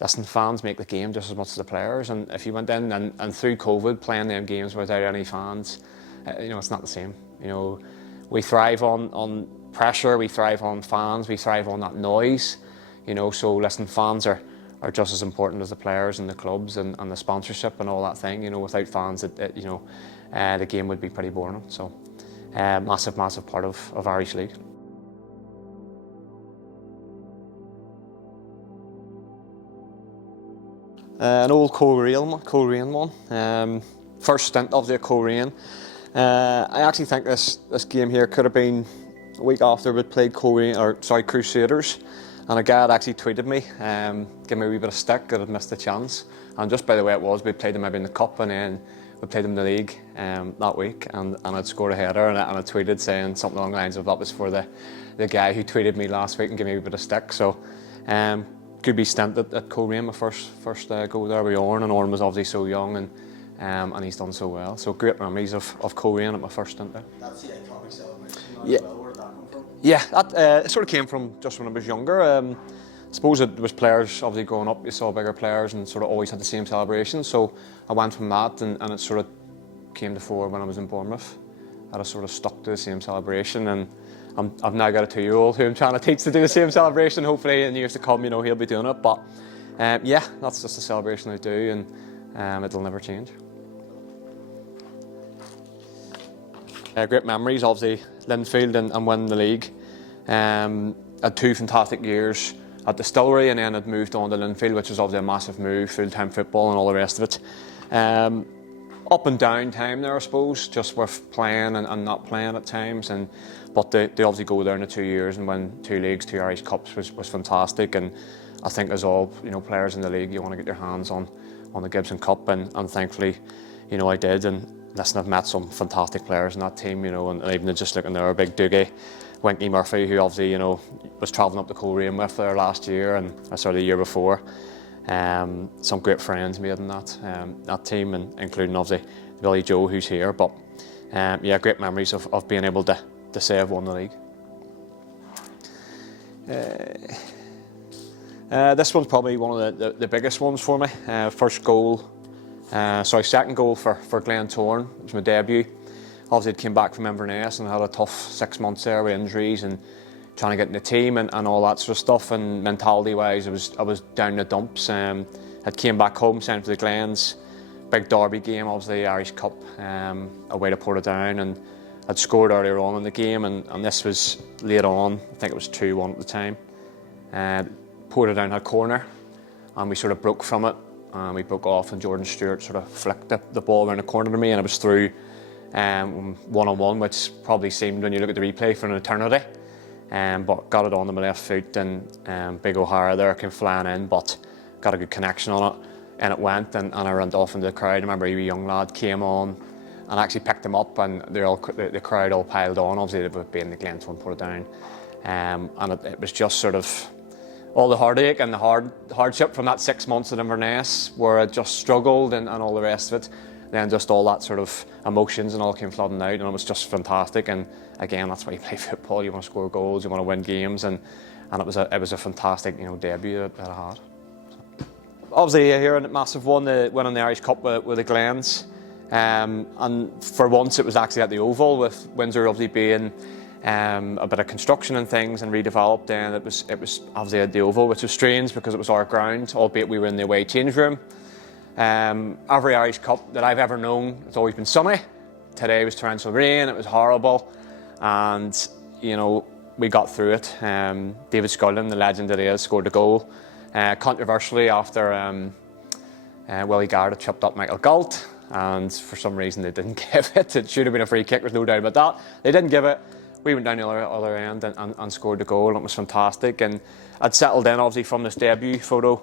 listen, fans make the game just as much as the players, and if you went in and through COVID playing them games without any fans, it's not the same. We thrive on pressure, we thrive on fans, we thrive on that noise. So listen, fans are just as important as the players and the clubs and the sponsorship and all that thing. Without fans, the game would be pretty boring. So massive part of Irish League. An old Coleraine one. First stint of the Coleraine. I actually think this game here could have been a week after we'd played Crusaders, and a guy had actually tweeted me, give me a wee bit of stick that I'd missed the chance. And just by the way it was, we played them maybe in the cup, and then we played them in the league that week, and I'd scored a header, and I tweeted saying something along the lines of that was for the guy who tweeted me last week and gave me a wee bit of stick. So. Could be stint at Coleraine, my first go there with Oran, and Oran was obviously so young, and he's done so well. So great memories of Coleraine at my first stint there. That's the iconic celebration. Yeah. Well. Where did that come from? Yeah, that it sort of came from just when I was younger. I suppose it was players, obviously growing up, you saw bigger players and sort of always had the same celebration. So I went from that, and it sort of came to fore when I was in Bournemouth. I sort of stuck to the same celebration, and I've now got a 2-year-old who I'm trying to teach to do the same celebration. Hopefully in years to come, he'll be doing it. But yeah, that's just a celebration I do, and it'll never change. Great memories, obviously Linfield and winning the league. Had 2 fantastic years at Distillery, and then I'd moved on to Linfield, which was obviously a massive move, full-time football and all the rest of it. Up and down time there, I suppose, just with playing and not playing at times. But they obviously go there in the 2 years and win 2 leagues, 2 Irish Cups was fantastic. And I think as all players in the league, you want to get your hands on the Gibson Cup, and thankfully, I did. And listen, I've met some fantastic players in that team, and even just looking there, Big Dougie, Winky Murphy, who obviously was travelling up to Coleraine with there last year and the year before. Some great friends made in that team, and including obviously Billy Joe, who's here. But yeah, great memories of being able to say I've won the league. This one's probably one of the biggest ones for me. Second goal for Glentoran. It was my debut. Obviously, I came back from Inverness and had a tough 6 months there with injuries and trying to get in the team and all that sort of stuff. And mentality-wise, I was down the dumps. I came back home, signed for the Glens. Big derby game, obviously the Irish Cup, away to Portadown, and I'd scored earlier on in the game, and this was late on. I think it was 2-1 at the time. Portadown had corner, and we sort of broke from it. We broke off, and Jordan Stewart sort of flicked the ball around the corner to me, and it was through one-on-one, which probably seemed, when you look at the replay, for an eternity. But got it on my left foot, and Big O'Hara there came flying in, but got a good connection on it, and it went, and I ran off into the crowd. I remember a wee young lad came on and actually picked him up, and the crowd all piled on, obviously it would be in the Glens one, Portadown. And it was just sort of all the heartache and the hardship from that 6 months at Inverness, where I just struggled and all the rest of it. Then just all that sort of emotions and all came flooding out, and it was just fantastic. And again, that's why you play football. You want to score goals, you want to win games, and it was a fantastic debut that I had. Obviously here in the massive one, winning the Irish Cup with the Glens, and for once it was actually at the Oval, with Windsor obviously being a bit of construction and things and redeveloped. And it was obviously at the Oval, which was strange because it was our ground, albeit we were in the away change room. Every Irish Cup that I've ever known, it's always been sunny. Today was torrential rain, it was horrible, and we got through it. David Scullin, the legend that he is, scored a goal, controversially after Willie Garrett had chipped up Michael Galt, and for some reason they didn't give it. It should have been a free kick, there's no doubt about that. They didn't give it. We went down the other end and scored the goal, and it was fantastic. And I'd settled in obviously from this debut photo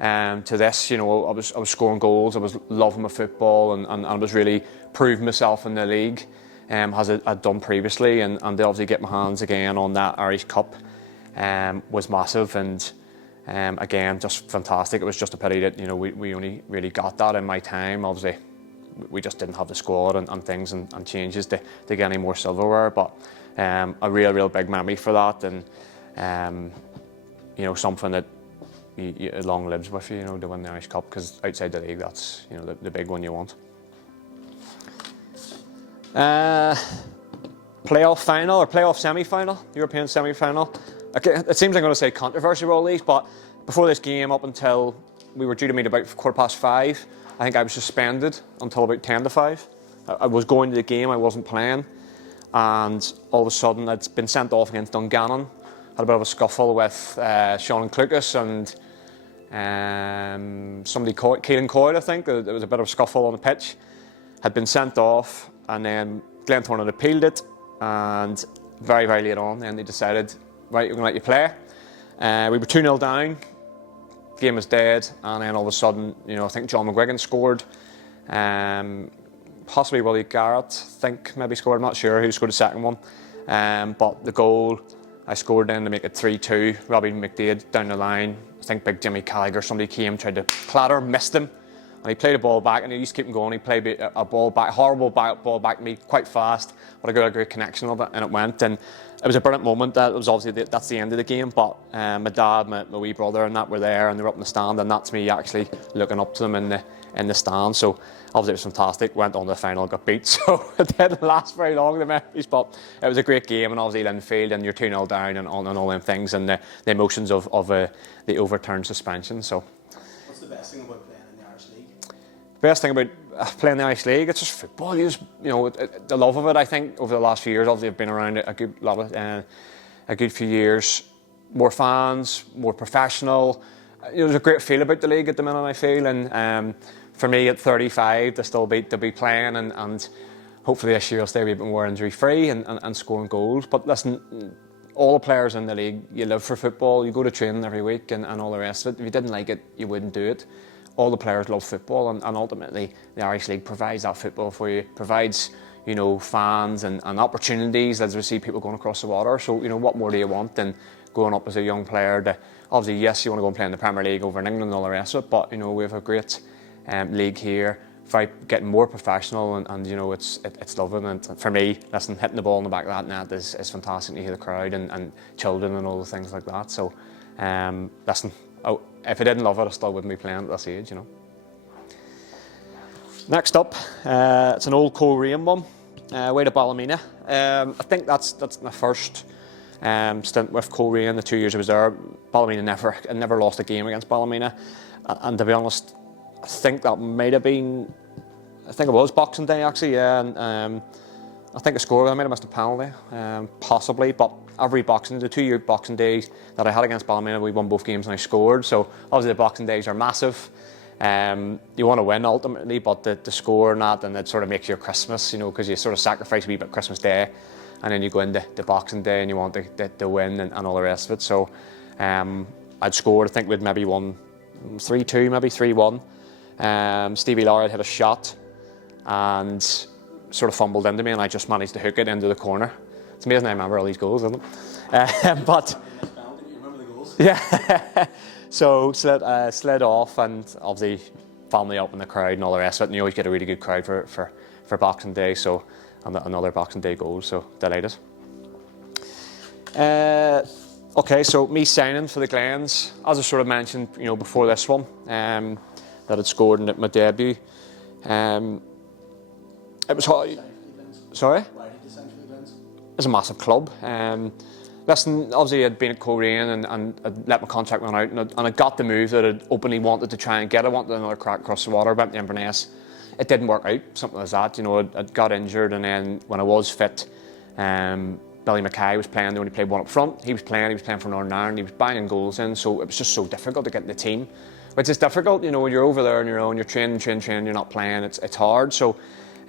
to this. I was scoring goals, I was loving my football, and I was really proving myself in the league, as I'd done previously. And to obviously get my hands again on that Irish Cup was massive, and again, just fantastic. It was just a pity that we only really got that in my time. Obviously, we just didn't have the squad and things and changes to get any more silverware. But a real big memory for that, and something that it long lives with you, to win the Irish Cup, because outside the league, that's the big one you want. Playoff final or playoff semi-final, European semi-final. Okay, it seems I'm going to say controversy with all these, but before this game, up until we were due to meet about 5:15, I think I was suspended until about 10:05. I was going to the game, I wasn't playing, and all of a sudden I'd been sent off against Dungannon. Had a bit of a scuffle with Sean Clucas and somebody, Keelan Coyle, I think. There was a bit of a scuffle on the pitch. Had been sent off, and then Glentoran had appealed it, and very, very late on, then they decided, right, we're going to let you play. We were 2-0 down, game was dead, and then all of a sudden, I think John McGuigan scored. Possibly Willie Garrett, I think maybe scored, I'm not sure who scored the second one. But the goal I scored then to make it 3-2. Robbie McDade down the line. I think big Jimmy Gallagher, somebody came, tried to clatter, missed him. And he played a ball back, and he used to keep him going. He played a ball back, horrible ball back to me, quite fast. But I got a great connection of it, and it went. And it was a brilliant moment. That was obviously that's the end of the game. But my dad, my wee brother, and that were there, and they were up in the stand, and that's me actually looking up to them in the stand. So obviously it was fantastic. Went on to the final, got beat. So it didn't last very long, the memories. But it was a great game, and obviously Linfield, and you're 2-0 down, and all them things, and the emotions of the overturned suspension. So. What's the best thing about playing in the Irish League? Best thing about playing the Irish League, it's just football. The love of it. I think over the last few years, obviously I've been around it a good few years. More fans, more professional. There's a great feel about the league at the minute, I feel, and for me at 35 to still be playing, and hopefully this year I'll stay a wee bit more injury free and scoring goals. But listen, all the players in the league, you live for football. You go to training every week and all the rest of it. If you didn't like it, you wouldn't do it. All the players love football, and ultimately the Irish League provides that football for you, provides fans and opportunities as we see people going across the water. So what more do you want than going up as a young player to, obviously yes, you want to go and play in the Premier League over in England and all the rest of it, but we have a great league here, getting more professional, and it's lovely. And for me, listen, hitting the ball in the back of that net is fantastic to hear the crowd and children and all the things like that. So listen, if I didn't love it, I still wouldn't be playing at this age, Next up, it's an old Coleraine one, way to Ballymena. I think that's my first stint with Coleraine. The 2 years I was there, Ballymena never lost a game against Ballymena, and to be honest, I think that might have been, I think it was Boxing Day actually, yeah, and I think I scored. I might have missed a penalty, possibly, but the 2 year Boxing Days that I had against Ballymena, we won both games and I scored. So obviously the Boxing Days are massive. You want to win ultimately, but the score and that, and it sort of makes your Christmas, because you sort of sacrifice a wee bit Christmas Day, and then you go into the Boxing Day and you want the win and all the rest of it. So I'd scored. I think we'd maybe won 3-2, maybe 3-1. Stevie Lawler had hit a shot and sort of fumbled into me, and I just managed to hook it into the corner. It's amazing I remember all these goals, isn't it? But You remember the goals? yeah, so slid off, and obviously family up in the crowd and all the rest of it, and you always get a really good crowd for Boxing Day. So another Boxing Day goal, so delighted. Okay, so me signing for the Glens, as I sort of mentioned, before this one, that I'd scored in my debut. It was hard. Sorry? Why did you sign for the Glens? It's a massive club. Listen, obviously I'd been at Coleraine and I'd let my contract run out, and I got the move that I'd openly wanted to try and get. I wanted another crack across the water, went to Inverness. It didn't work out, something like that. I'd got injured, and then when I was fit, Billy Mackay was playing. They only played one up front. He was playing for Northern Ireland. He was banging goals in, so it was just so difficult to get in the team. Which is difficult, when you're over there on your own, you're training, you're not playing. It's hard. So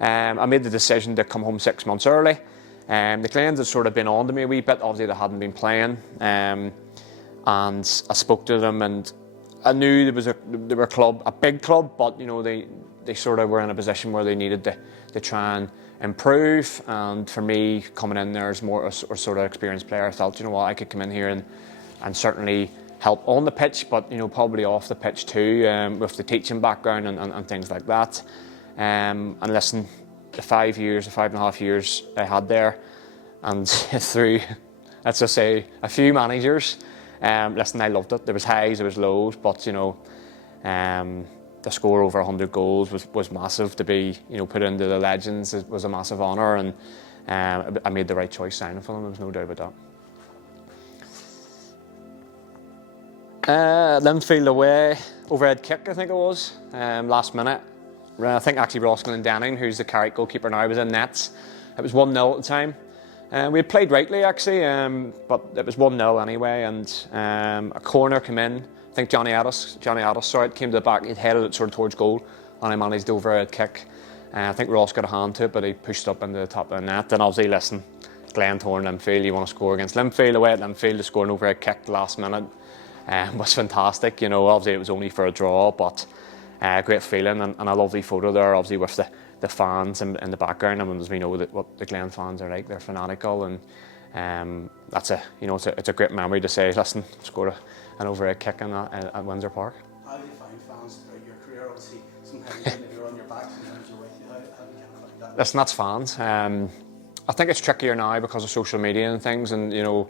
I made the decision to come home 6 months early. The Glens had sort of been on to me a wee bit. Obviously, they hadn't been playing, and I spoke to them, and I knew they were a big club, but they sort of were in a position where they needed to try and improve. And for me, coming in there as more a sort of experienced player, I felt I could come in here and certainly help on the pitch, but probably off the pitch too, with the teaching background and things like that. And listen, the 5.5 years I had there, and through, let's just say, a few managers, Listen, I loved it. There was highs, there was lows, but you know, to score over 100 goals was massive. To be, you know, put into the legends was a massive honour, and I made the right choice signing for them. There was no doubt about that. Linfield away, overhead kick, I think it was, last minute. I think actually Ross Glendenning, who's the Carrick goalkeeper now, was in nets. It was 1-0 at the time. We had played rightly actually, but it was 1-0 anyway, and a corner came in. I think Johnny Addis, it came to the back, he'd headed it sort of towards goal, and I managed the overhead kick. I think Ross got a hand to it, but he pushed up into the top of the net. And obviously, listen, Glentoran, Linfield, you want to score against Linfield away at Linfield, to score an overhead kick last minute was fantastic. You know, obviously it was only for a draw, but great feeling, and a lovely photo there, obviously with the fans in the background. I mean, as we know what the Glen fans are like, they're fanatical, and that's it's a great memory to say, listen, scored an overhead kick at Windsor Park. How do you find fans throughout your career? Obviously, sometimes you're on your back, sometimes you're with you. How do you find that? Listen, that's fans. I think it's trickier now because of social media and things, and you know,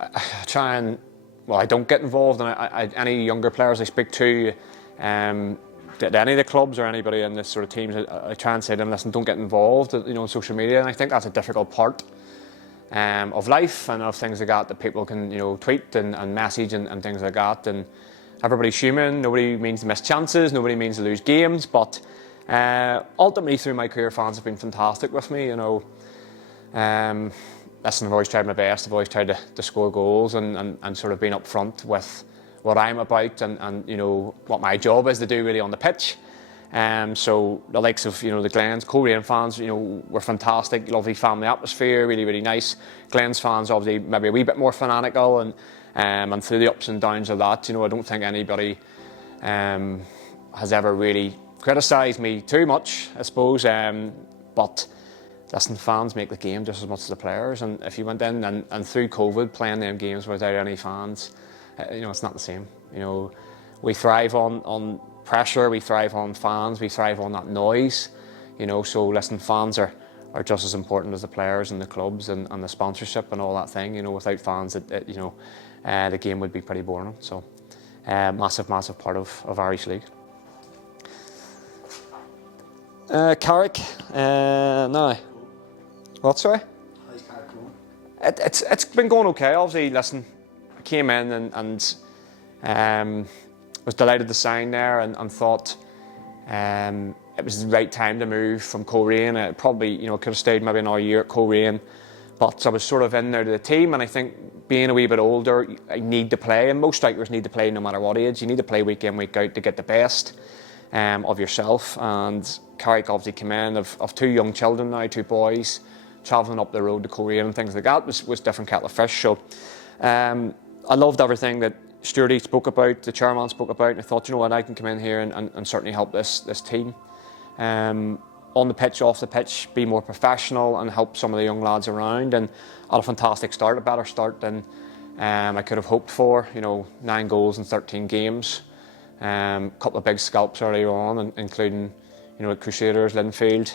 I try and, well, I don't get involved, and any younger players I speak to, any of the clubs or anybody in this sort of teams, I try and say to them, listen, don't get involved, you know, in social media. And I think that's a difficult part of life and of things like that people can, you know, tweet and message and things like that. And everybody's human. Nobody means to miss chances. Nobody means to lose games. But ultimately, through my career, fans have been fantastic with me. You know, listen, I've always tried my best. I've always tried to score goals and sort of been upfront with what I'm about and you know what my job is to do really on the pitch. So the likes of, you know, the Glens, Coleraine fans, you know, were fantastic, lovely family atmosphere, really, really nice. Glens fans obviously maybe a wee bit more fanatical, and through the ups and downs of that, you know, I don't think anybody has ever really criticised me too much, I suppose. But listen, fans make the game just as much as the players, and if you went in and through COVID playing them games without any fans, you know, it's not the same. You know, we thrive on pressure, we thrive on fans, we thrive on that noise, you know. So listen, fans are just as important as the players and the clubs and the sponsorship and all that thing. You know, without fans, you know, the game would be pretty boring. So massive part of Irish League. Carrick, no. What, sorry? How's Carrick going? It's been going okay. Obviously, listen, I came in and was delighted to sign there, and thought it was the right time to move from Coleraine. It probably, you know, could have stayed maybe another year at Coleraine, but I was sort of in there to the team, and I think being a wee bit older, I need to play, and most strikers need to play no matter what age. You need to play week in, week out to get the best of yourself. And Carrick obviously came in of two young children now, two boys, travelling up the road to Coleraine and things like that was different kettle of fish. So I loved everything that Stewardy spoke about, the chairman spoke about, and I thought, you know what, I can come in here and certainly help this team. On the pitch, off the pitch, be more professional and help some of the young lads around. And I had a fantastic start, a better start than I could have hoped for. You know, 9 goals in 13 games. A couple of big scalps earlier on, including, you know, at Crusaders, Linfield.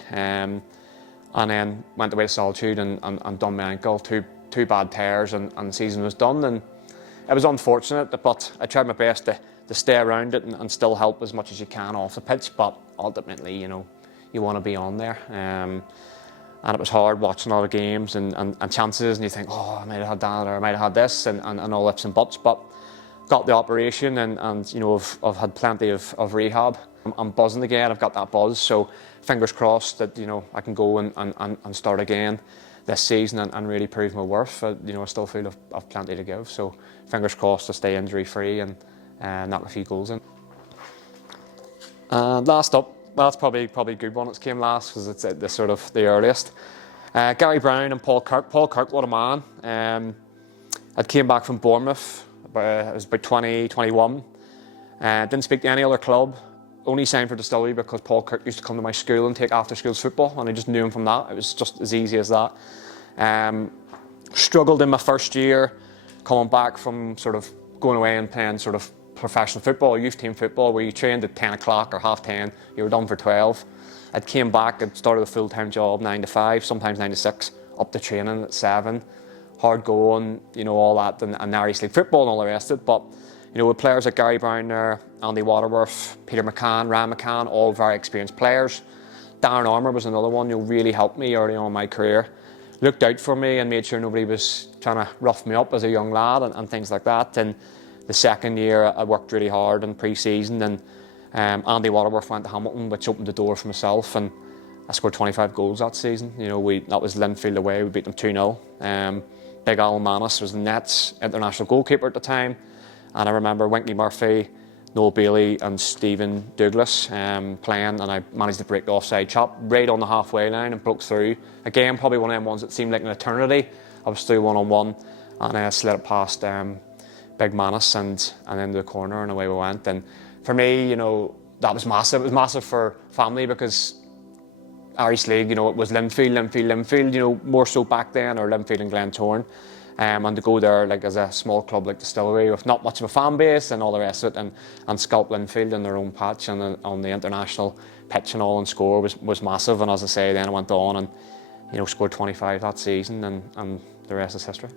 And then went away to Solitude and done my ankle. Two bad tears, and the season was done. And it was unfortunate, but I tried my best to stay around it and still help as much as you can off the pitch. But ultimately, you know, you want to be on there. And it was hard watching all the games and chances, and you think, oh, I might have had that, or I might have had this, and all ifs and buts. But got the operation, and you know, I've had plenty of rehab. I'm buzzing again. I've got that buzz. So fingers crossed that, you know, I can go and start again this season and really prove my worth. You know, I still feel I've plenty to give. So fingers crossed to stay injury free and knock a few goals in. And last up, well, that's probably a good one. It came last because it's the sort of the earliest. Gary Brown and Paul Kirk. Paul Kirk, what a man. I came back from Bournemouth. I was about 20, 21. Didn't speak to any other club. Only signed for Distillery because Paul Kirk used to come to my school and take after schools football, and I just knew him from that. It was just as easy as that. Struggled in my first year, coming back from sort of going away and playing sort of professional football, youth team football, where you trained at 10 o'clock or half 10, you were done for 12. I came back and started a full-time job, 9 to 5, sometimes 9 to 6, up to training at 7. hard going, you know, all that, and Irish League football and all the rest of it. But, you know, with players like Gary Brown there, Andy Waterworth, Peter McCann, Ryan McCann, all very experienced players. Darren Armour was another one who really helped me early on in my career. Looked out for me and made sure nobody was trying to rough me up as a young lad and things like that. And the second year I worked really hard in pre-season, and Andy Waterworth went to Hamilton, which opened the door for myself, and I scored 25 goals that season. You know, that was Linfield away, we beat them 2-0. Big Alan Manus was the Nets international goalkeeper at the time, and I remember Winky Murphy, Noel Bailey and Stephen Douglas playing, and I managed to break the offside chop right on the halfway line and broke through. Again, probably one of them ones that seemed like an eternity. I was through one-on-one, and I slid it past Big Manus and into the corner, and away we went. And for me, you know, that was massive. It was massive for family because Irish League, you know, it was Linfield, you know, more so back then, or Linfield and Glentoran. And to go there like as a small club like Distillery with not much of a fan base and all the rest of it, and scalp Linfield in their own patch and on the international pitch and all, and score was massive. And as I say, then I went on and, you know, scored 25 that season, and the rest is history.